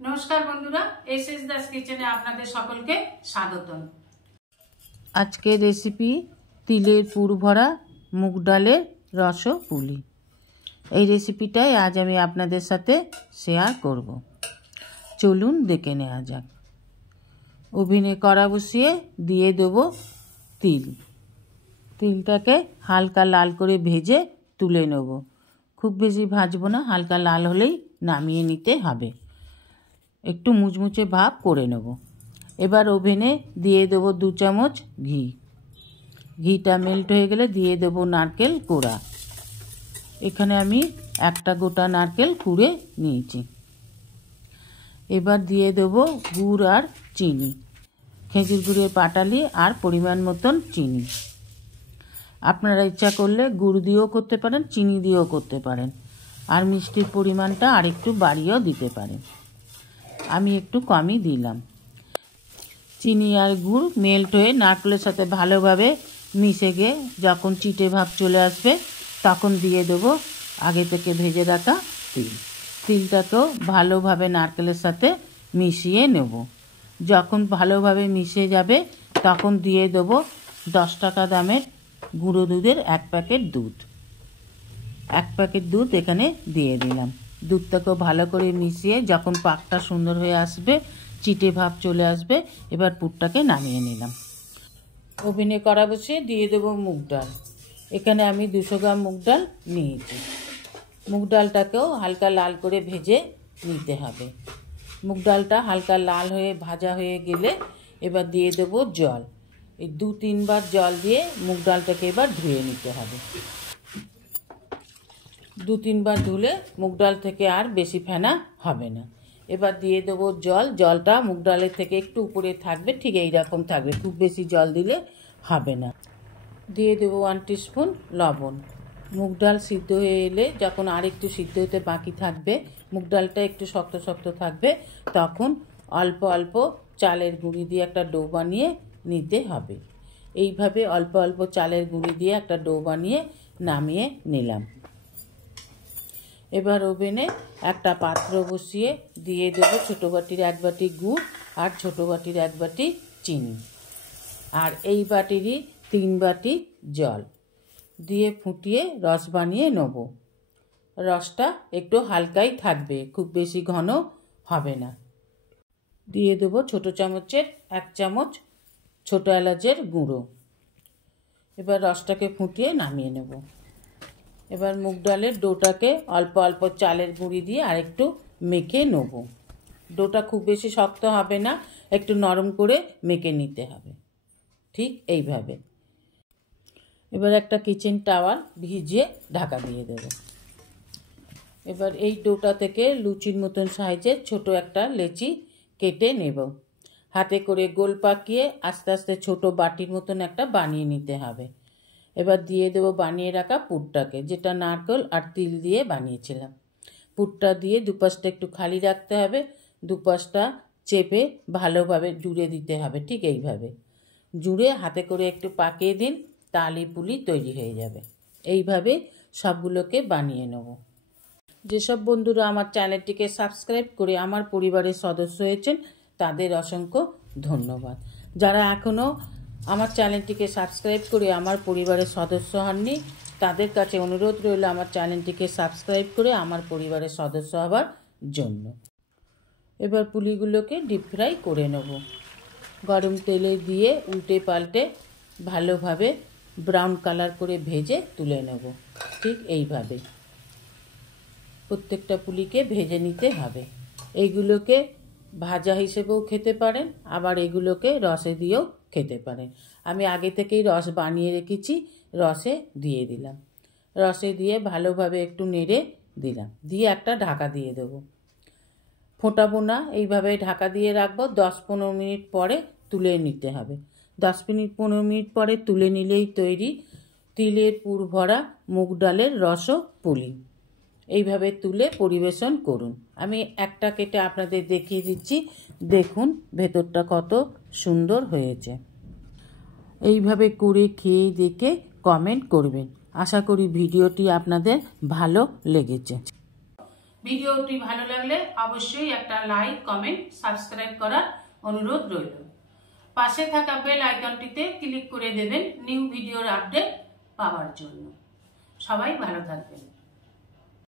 नमस्कार बंधुरा एसएस दास किचेने आपनादेर सकलके स्वागतम। आजके रेसिपि तिलेर पुर भरा मुग डालेर रस पुली। এই রেসিপিটাই আজ আমি আপনাদের সাথে শেয়ার করব। চলুন দেখে নেওয়া যাক। ওভেনে কড়া বসিয়ে দিয়ে দেব তিল। তিলটাকে হালকা লাল করে ভেজে তুলে নেব। খুব বেশি ভাজবো না, হালকা লাল হলেই নামিয়ে নিতে হবে। একটু মুচমুচে ভাব করে নেব। এবার ওভেনে দিয়ে দেব 2 চামচ ঘি। ঘিটা মেল্ট হয়ে গেলে দিয়ে দেব নারকেল কোড়া। এখানে আমি একটা গোটা নারকেল কুড়ে নিয়েছি। এবার দিয়ে দেব গুড় আর চিনি, খেজুর গুড়ের পাটালি আর পরিমাণ মতন চিনি। আপনারা ইচ্ছা করলে গুড় দিয়েও করতে পারেন, চিনি দিয়েও করতে পারেন, আর মিষ্টির পরিমাণটা আরেকটু বাড়িয়েও দিতে পারেন। আমি একটু কমই দিলাম। চিনি আর গুড় মেল্ট হয়ে নারকেলের সাথে ভালোভাবে মিশে গিয়ে যখন চিটে ভাব চলে আসবে তখন দিয়ে দেবো আগে থেকে ভেজে রাখা তিল। তিলটাকেও ভালোভাবে নারকেলের সাথে মিশিয়ে নেব। যখন ভালোভাবে মিশে যাবে তখন দিয়ে দেবো 10 টাকা দামের গুঁড়ো দুধের 1 প্যাকেট দুধ। 1 প্যাকেট দুধ এখানে দিয়ে দিলাম। দুধটাকেও ভালো করে মিশিয়ে যখন পাকটা সুন্দর হয়ে আসবে, চিটে ভাব চলে আসবে, এবার পুরটাকে নামিয়ে নিলাম। ওভেনে কড়া বসিয়ে দিয়ে দেবো মুগ ডাল। এখানে আমি 200 গ্রাম মুগ ডাল নিয়েছি। মুগ ডালটাকেও হালকা লাল করে ভেজে নিতে হবে। মুগ ডালটা হালকা লাল হয়ে ভাজা হয়ে গেলে এবার দিয়ে দেবো জল। এই 2-3 বার জল দিয়ে মুগ ডালটাকে এবার ধুয়ে নিতে হবে। 2-3 বার ধুলে মুগ ডাল থেকে আর বেশি ফেনা হবে না। এবার দিয়ে দেবো জল। জলটা মুগ ডালের থেকে একটু উপরে থাকবে, ঠিক এইরকম থাকবে, খুব বেশি জল দিলে হবে না। দিয়ে দেবো 1 টিস্পুন লবণ। মুগ ডাল সিদ্ধ হয়ে এলে যখন আর একটু সিদ্ধ হতে বাকি থাকবে, মুগ ডালটা একটু শক্ত শক্ত থাকবে, তখন অল্প অল্প চালের গুঁড়ি দিয়ে একটা ডো বানিয়ে নিতে হবে। এইভাবে অল্প অল্প চালের গুঁড়ি দিয়ে একটা ডো বানিয়ে নামিয়ে নিলাম। এবার ওভেনে একটা পাত্র বসিয়ে দিয়ে দেবো ছোটো বাটির 1 বাটি গুড় আর ছোটো বাটির 1 বাটি চিনি, আর এই বাটিরই 3 বাটি জল দিয়ে ফুটিয়ে রস বানিয়ে নেব। রসটা একটু হালকাই থাকবে, খুব বেশি ঘন হবে না। দিয়ে দেবো ছোটো চামচের 1 চামচ ছোটো এলাচের গুঁড়ো। এবার রসটাকে ফুটিয়ে নামিয়ে নেব। এবার মুগ ডালের ডোটাকে অল্প অল্প চালের গুঁড়ি দিয়ে আরেকটু মেখে নেব। ডোটা খুব বেশি শক্ত হবে না, একটু নরম করে মেখে নিতে হবে, ঠিক এইভাবে। এবার একটা কিচেন টাওয়াল ভিজিয়ে ঢাকা দিয়ে দেব। এবার এই ডোটা থেকে লুচির মতন সাইজের ছোট একটা লেচি কেটে নেব। হাতে করে গোল পাকিয়ে আস্তে আস্তে ছোট বাটির মতন একটা বানিয়ে নিতে হবে। এবার দিয়ে দেব বানিয়ে রাখা পুরটাকে, যেটা নারকেল আর তিল দিয়ে বানিয়েছিলাম। পুরটা দিয়ে দুপাশটা একটু খালি রাখতে হবে, দুপাশটা চেপে ভালোভাবে জুড়ে দিতে হবে, ঠিক এইভাবে জুড়ে হাতে করে একটু পাকিয়ে দিন, তালি পুলি তৈরি হয়ে যাবে। এইভাবে সবগুলোকে বানিয়ে নেব। যেসব বন্ধুরা আমার চ্যানেলটিকে সাবস্ক্রাইব করে আমার পরিবারের সদস্য হয়েছেন তাদের অসংখ্য ধন্যবাদ। যারা এখনও আমার চ্যানেলটিকে সাবস্ক্রাইব করে আমার পরিবারের সদস্য হননি তাদের কাছে অনুরোধ রইল আমার চ্যানেলটিকে সাবস্ক্রাইব করে আমার পরিবারের সদস্য হবার জন্য। এবার পুলিগুলোকে ডিপ ফ্রাই করে নেব। গরম তেলে দিয়ে উল্টে পাল্টে ভালোভাবে ব্রাউন কালার করে ভেজে তুলে নেব, ঠিক এইভাবে প্রত্যেকটা পুলিকে ভেজে নিতে হবে। এইগুলোকে ভাজা হিসেবেও খেতে পারেন, আবার এগুলোকে রসে দিয়েও খেতে পারেন। আমি আগে থেকেই রস বানিয়ে রেখেছি, রসে দিয়ে দিলাম। রসে দিয়ে ভালোভাবে একটু নেড়ে দিলাম, দিয়ে একটা ঢাকা দিয়ে দেব। ফোটাবো না, এইভাবে ঢাকা দিয়ে রাখবো। 10-15 মিনিট পরে তুলে নিতে হবে। 10-15 মিনিট পরে তুলে নিলেই তৈরি তিলের পুর ভরা মুগ ডালের রস পুলি। এইভাবে তুলে পরিবেশন করুন। আমি একটা কেটে আপনাদের দেখিয়ে দিচ্ছি, দেখুন ভেতরটা কত সুন্দর হয়েছে। এইভাবে করে খেয়ে দেখে কমেন্ট করবেন। আশা করি ভিডিওটি আপনাদের ভালো লেগেছে। ভিডিওটি ভালো লাগলে অবশ্যই একটা লাইক, কমেন্ট, সাবস্ক্রাইব করার অনুরোধ রইল। পাশে থাকা বেল আইকনটিতে ক্লিক করে দেবেন নিউ ভিডিওর আপডেট পাওয়ার জন্য। সবাই ভালো থাকবেন।